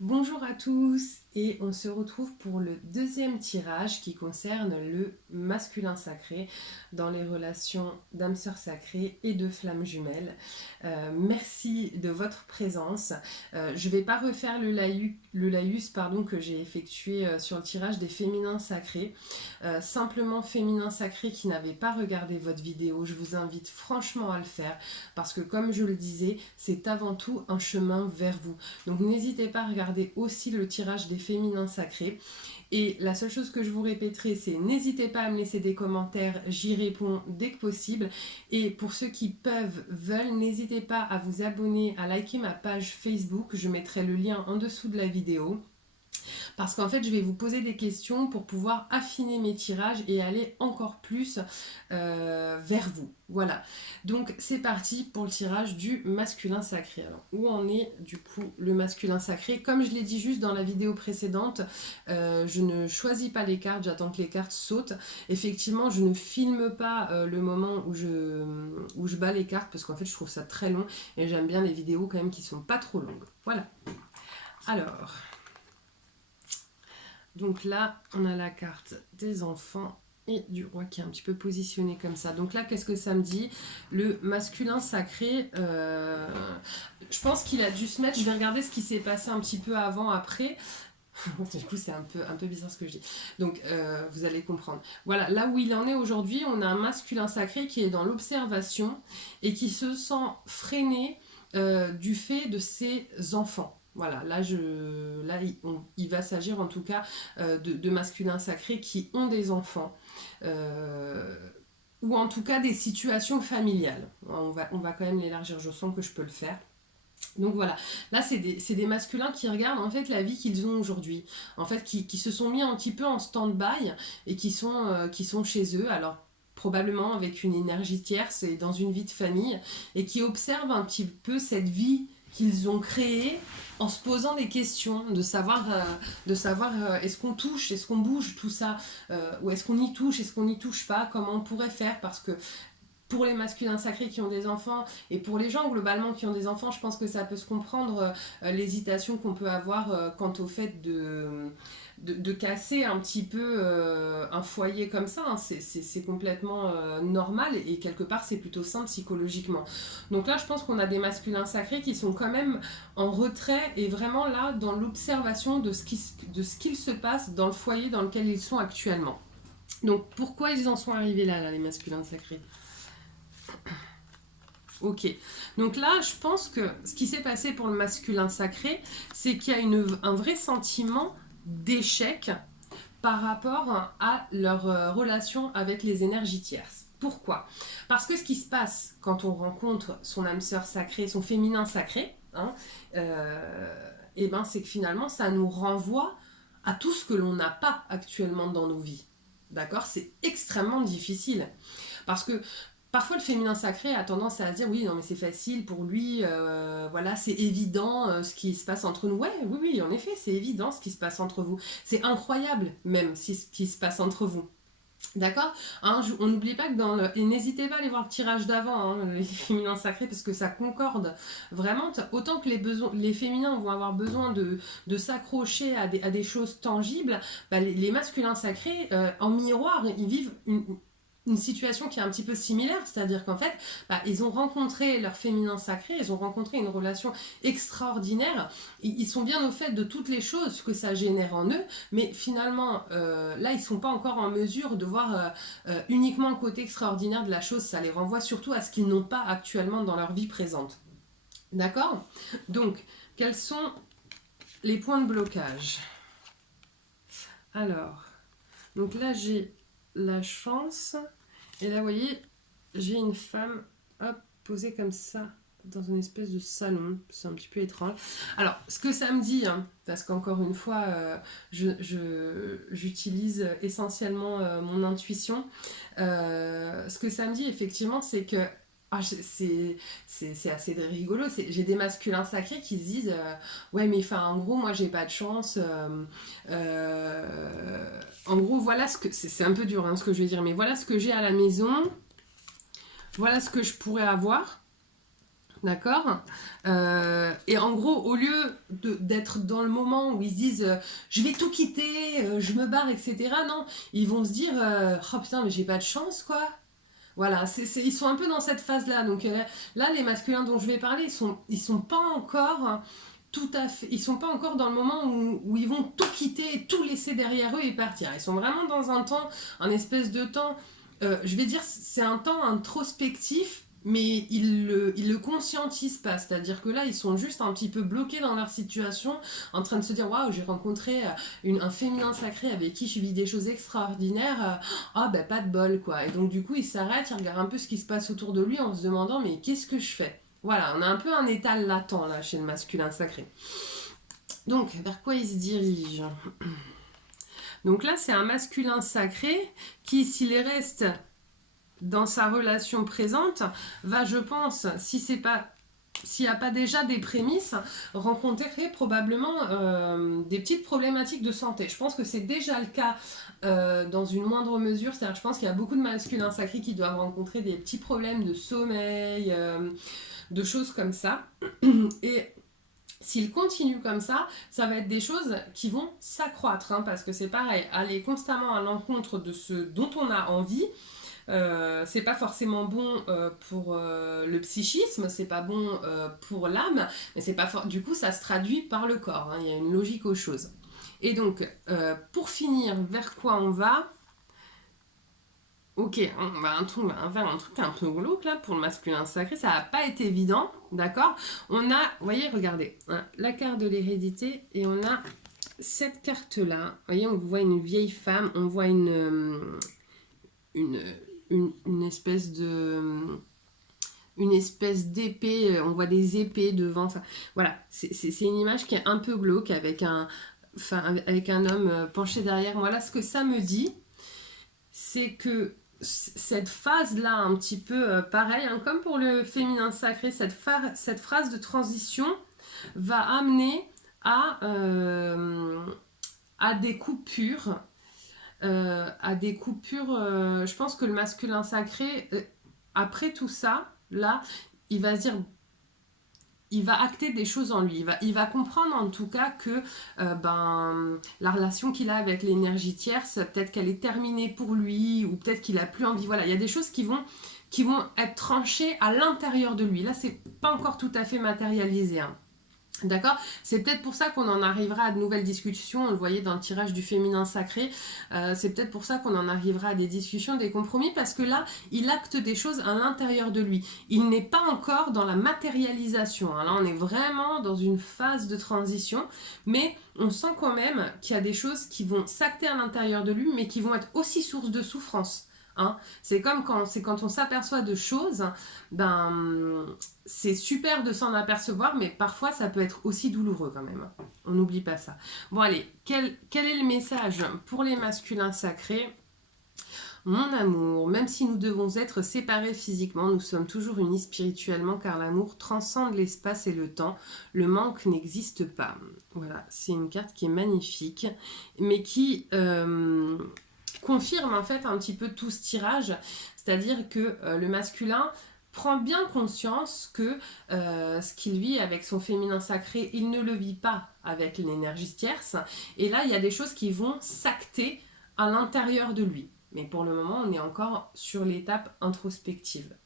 Bonjour à tous et on se retrouve pour le deuxième tirage qui concerne le masculin sacré dans les relations d'âme sœur sacrée et de flammes jumelles. Merci de votre présence. Je ne vais pas refaire le laïus que j'ai effectué sur le tirage des féminins sacrés. Simplement féminin sacré qui n'avait pas regardé votre vidéo, je vous invite franchement à le faire parce que comme je le disais, c'est avant tout un chemin vers vous. Donc n'hésitez pas à regarder aussi le tirage des féminins sacrés. Et la seule chose que je vous répéterai, c'est n'hésitez pas à me laisser des commentaires, j'y réponds dès que possible. Et pour ceux qui veulent, n'hésitez pas à vous abonner, à liker ma page Facebook, je mettrai le lien en dessous de la vidéo. Parce qu'en fait, je vais vous poser des questions pour pouvoir affiner mes tirages et aller encore plus vers vous. Voilà. Donc, c'est parti pour le tirage du masculin sacré. Alors, où en est du coup le masculin sacré? Comme je l'ai dit juste dans la vidéo précédente, je ne choisis pas les cartes, j'attends que les cartes sautent. Effectivement, je ne filme pas le moment où je bats les cartes parce qu'en fait, je trouve ça très long et j'aime bien les vidéos quand même qui sont pas trop longues. Voilà. Alors. Donc là, on a la carte des enfants et du roi qui est un petit peu positionné comme ça. Donc là, qu'est-ce que ça me dit? Le masculin sacré, je pense qu'il a dû se mettre, je vais regarder ce qui s'est passé un petit peu avant, après. Du coup, c'est un peu bizarre ce que je dis. Donc, vous allez comprendre. Voilà, là où il en est aujourd'hui, on a un masculin sacré qui est dans l'observation et qui se sent freiné du fait de ses enfants. Voilà, il va s'agir en tout cas de masculins sacrés qui ont des enfants. Ou en tout cas des situations familiales. On va quand même l'élargir, je sens que je peux le faire. Donc voilà, là c'est des masculins qui regardent en fait la vie qu'ils ont aujourd'hui, en fait qui se sont mis un petit peu en stand-by et qui sont chez eux, alors probablement avec une énergie tierce et dans une vie de famille, et qui observent un petit peu cette vie qu'ils ont créée en se posant des questions, de savoir est-ce qu'on touche, est-ce qu'on bouge, tout ça, ou est-ce qu'on y touche, est-ce qu'on n'y touche pas, comment on pourrait faire, parce que pour les masculins sacrés qui ont des enfants et pour les gens globalement qui ont des enfants, je pense que ça peut se comprendre l'hésitation qu'on peut avoir quant au fait de casser un petit peu un foyer comme ça. Hein. C'est complètement normal et quelque part c'est plutôt sain psychologiquement. Donc là, je pense qu'on a des masculins sacrés qui sont quand même en retrait et vraiment là dans l'observation de ce qu'il se passe dans le foyer dans lequel ils sont actuellement. Donc pourquoi ils en sont arrivés là les masculins sacrés? Ok, donc là je pense que ce qui s'est passé pour le masculin sacré, c'est qu'il y a un vrai sentiment d'échec par rapport à leur relation avec les énergies tierces. Pourquoi? Parce que ce qui se passe quand on rencontre son âme sœur sacrée, son féminin sacré, hein, et ben c'est que finalement ça nous renvoie à tout ce que l'on n'a pas actuellement dans nos vies. D'accord? C'est extrêmement difficile. Parce que parfois le féminin sacré a tendance à se dire oui non mais c'est facile pour lui, voilà c'est évident ce qui se passe entre nous. Ouais oui oui en effet c'est évident ce qui se passe entre vous. C'est incroyable même ce qui se passe entre vous. D'accord, hein, on n'oublie pas que et n'hésitez pas à aller voir le tirage d'avant, hein, les féminins sacrés, parce que ça concorde vraiment. Autant que les féminins vont avoir besoin de s'accrocher à des choses tangibles, bah, les masculins sacrés, en miroir, ils vivent une situation qui est un petit peu similaire, c'est-à-dire qu'en fait, bah, ils ont rencontré leur féminin sacré, ils ont rencontré une relation extraordinaire, ils sont bien au fait de toutes les choses que ça génère en eux, mais finalement, là, ils ne sont pas encore en mesure de voir uniquement le côté extraordinaire de la chose, ça les renvoie surtout à ce qu'ils n'ont pas actuellement dans leur vie présente. D'accord? Donc, quels sont les points de blocage? Alors, donc là, j'ai la chance. Et là, vous voyez, j'ai une femme, hop, posée comme ça, dans une espèce de salon. C'est un petit peu étrange. Alors, ce que ça me dit, hein, parce qu'encore une fois, j'utilise essentiellement mon intuition. Ce que ça me dit, effectivement, c'est que c'est assez rigolo. J'ai des masculins sacrés qui se disent ouais, mais enfin, en gros, moi, j'ai pas de chance. En gros, voilà ce que. C'est un peu dur hein, ce que je vais dire, mais voilà ce que j'ai à la maison. Voilà ce que je pourrais avoir. D'accord. Et en gros, au lieu d'être dans le moment où ils se disent je vais tout quitter, je me barre, etc., non, ils vont se dire oh putain, mais j'ai pas de chance, quoi. Voilà, ils sont un peu dans cette phase-là. Donc là, les masculins dont je vais parler, ils sont pas encore tout à fait. Ils sont pas encore dans le moment où ils vont tout quitter, tout laisser derrière eux et partir. Ils sont vraiment dans un temps, un espèce de temps, je vais dire, c'est un temps introspectif. Mais ils le conscientisent pas, c'est-à-dire que là, ils sont juste un petit peu bloqués dans leur situation, en train de se dire waouh, j'ai rencontré un féminin sacré avec qui je vis des choses extraordinaires. Ah ben pas de bol quoi. Et donc du coup il s'arrête, il regarde un peu ce qui se passe autour de lui en se demandant mais qu'est-ce que je fais. Voilà, on a un peu un état latent là chez le masculin sacré. Donc vers quoi il se dirige? Donc là c'est un masculin sacré qui s'il reste dans sa relation présente va, je pense, si c'est pas s'il n'y a pas déjà des prémices, rencontrer probablement des petites problématiques de santé. Je pense que c'est déjà le cas dans une moindre mesure. C'est-à-dire, je pense qu'il y a beaucoup de masculins sacrés qui doivent rencontrer des petits problèmes de sommeil, de choses comme ça. Et s'il continue comme ça va être des choses qui vont s'accroître, hein, parce que c'est pareil, aller constamment à l'encontre de ce dont on a envie, c'est pas forcément bon pour le psychisme, c'est pas bon pour l'âme, mais c'est pas du coup ça se traduit par le corps, hein, il y a une logique aux choses. Et donc, pour finir, vers quoi on va? Ok, on va vers un truc un peu glauque là pour le masculin sacré, ça n'a pas été évident, d'accord? On a, vous voyez, regardez, hein, la carte de l'hérédité et on a cette carte là, vous voyez, on voit une vieille femme, on voit une, une espèce de une espèce d'épée, on voit des épées devant, enfin, voilà, c'est une image qui est un peu glauque avec un homme penché derrière. Moi là, ce que ça me dit, c'est que cette phase-là, un petit peu pareil, hein, comme pour le féminin sacré, cette phase de transition va amener à des coupures. Je pense que le masculin sacré, après tout ça, là, il va se dire, il va acter des choses en lui. Il va comprendre en tout cas que la relation qu'il a avec l'énergie tierce, peut-être qu'elle est terminée pour lui, ou peut-être qu'il a plus envie. Voilà, il y a des choses qui vont être tranchées à l'intérieur de lui. Là, c'est pas encore tout à fait matérialisé, hein. D'accord? C'est peut-être pour ça qu'on en arrivera à de nouvelles discussions, on le voyait dans le tirage du féminin sacré, c'est peut-être pour ça qu'on en arrivera à des discussions, des compromis, parce que là, il acte des choses à l'intérieur de lui. Il n'est pas encore dans la matérialisation, hein. Là on est vraiment dans une phase de transition, mais on sent quand même qu'il y a des choses qui vont s'acter à l'intérieur de lui, mais qui vont être aussi source de souffrance. Hein. C'est comme quand on s'aperçoit de choses, c'est super de s'en apercevoir, mais parfois ça peut être aussi douloureux quand même. On n'oublie pas ça. Bon allez, quel est le message pour les masculins sacrés? Mon amour, même si nous devons être séparés physiquement, nous sommes toujours unis spirituellement car l'amour transcende l'espace et le temps. Le manque n'existe pas. Voilà, c'est une carte qui est magnifique, mais qui confirme en fait un petit peu tout ce tirage, c'est-à-dire que le masculin prend bien conscience que ce qu'il vit avec son féminin sacré, il ne le vit pas avec l'énergie tierce, et là il y a des choses qui vont s'acter à l'intérieur de lui, mais pour le moment on est encore sur l'étape introspective.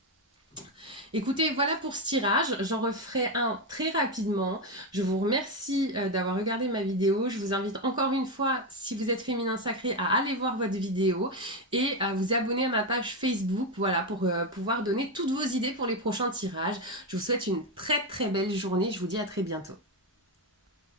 Écoutez, voilà pour ce tirage, j'en referai un très rapidement. Je vous remercie d'avoir regardé ma vidéo. Je vous invite encore une fois, si vous êtes féminin sacré, à aller voir votre vidéo et à vous abonner à ma page Facebook, voilà, pour pouvoir donner toutes vos idées pour les prochains tirages. Je vous souhaite une très très belle journée, je vous dis à très bientôt.